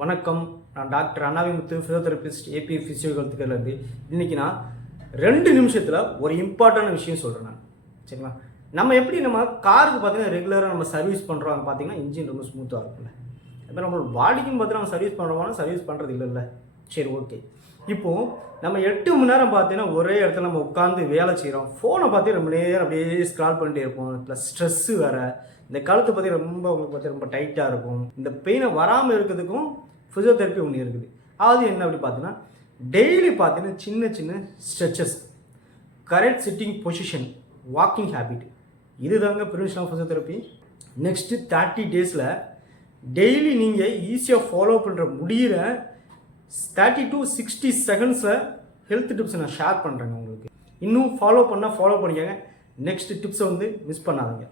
வணக்கம். நான் doctor அண்ணாவிமுத்து, physiotherapist, AB ஃபிசியோதெரபிஸ்ட்லேருந்து. இன்றைக்கி நான் 2 நிமிஷத்தில் ஒரு இம்பார்ட்டன்ட் விஷயம் சொல்கிறேன் நான். சரிங்களா? நம்ம எப்படி நம்ம காருக்கு பார்த்தீங்கன்னா ரெகுலராக நம்ம சர்வீஸ் பண்ணுறோம் பார்த்தீங்கன்னா இன்ஜின் ரொம்ப ஸ்மூத்தாக இருக்கும்ல. அதுமாதிரி நம்மளோட பாடிக்குன்னு பார்த்தீங்கன்னா நம்ம சர்வீஸ் பண்ணுறோம்னா சர்வீஸ் பண்ணுறது இல்லைல்ல. சரி, ஓகே. இப்போது நம்ம 8 மணி நேரம் பார்த்தீங்கன்னா ஒரே இடத்துல நம்ம உட்காந்து வேலை செய்கிறோம். ஃபோனை பார்த்து ரொம்ப நேரம் அப்படியே ஸ்க்ரால் பண்ணிட்டே இருப்போம். ப்ளஸ் ஸ்ட்ரெஸ்ஸு வேறு. இந்த கழுத்து பற்றி ரொம்ப உங்களுக்கு பார்த்து ரொம்ப டைட்டாக இருக்கும். இந்த பெயினை வராமல் இருக்கிறதுக்கும் ஃபிசியோதெரப்பி ஒன்று இருக்குது. அது என்ன அப்படி பார்த்தீங்கன்னா டெய்லி பார்த்தீங்கன்னா சின்ன சின்ன stretches, correct sitting position, walking habit, இது தாங்க ப்ரிவென்ஷன் ஆஃப் ஃபிசியோதெரப்பி. நெக்ஸ்ட்டு 30 டேஸில் டெய்லி நீங்கள் ஈஸியாக ஃபாலோ பண்ணுற முடிகிற 30 to 60 செகண்ட்ஸில் ஹெல்த் டிப்ஸை நான் ஷேர் பண்ணுறேங்க உங்களுக்கு. இன்னும் ஃபாலோ பண்ணிக்கோங்க. நெக்ஸ்ட் டிப்ஸை மிஸ் பண்ணாதீங்க.